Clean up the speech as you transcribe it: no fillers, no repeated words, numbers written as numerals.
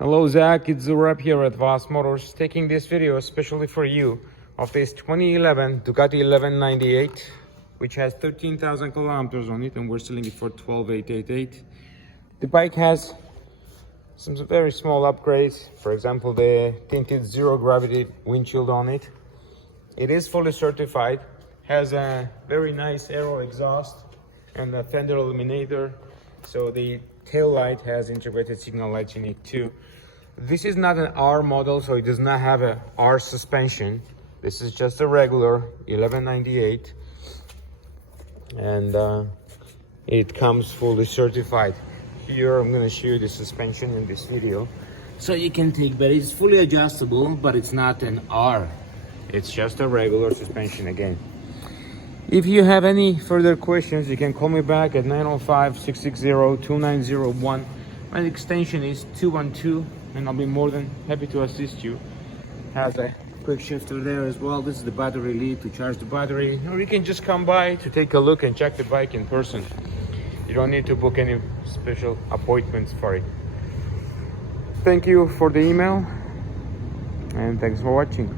Hello Zach, it's Zack here at Voss Motors, taking this video especially for you of this 2011 Ducati 1198, which has 13,000 kilometers on it, and we're selling it for 12,888. The bike has some very small upgrades, for example the tinted zero gravity windshield on it. It is fully certified, has a very nice aero exhaust and a fender illuminator, so the tail light has integrated signal lights in it too. This is not an R model, so it does not have a R suspension. This is just a regular 1198, and it comes fully certified. Here I'm going to show you the suspension in this video, so you can take, but it's fully adjustable, but it's not an R. It's just a regular suspension again. If you have any further questions, you can call me back at 905-660-2901. My extension is 212, and I'll be more than happy to assist you. Has a quick shifter there as well. This is the battery lead to charge the battery, or you can just come by to take a look and check the bike in person. You don't need to book any special appointments for it. Thank you for the email, and thanks for watching.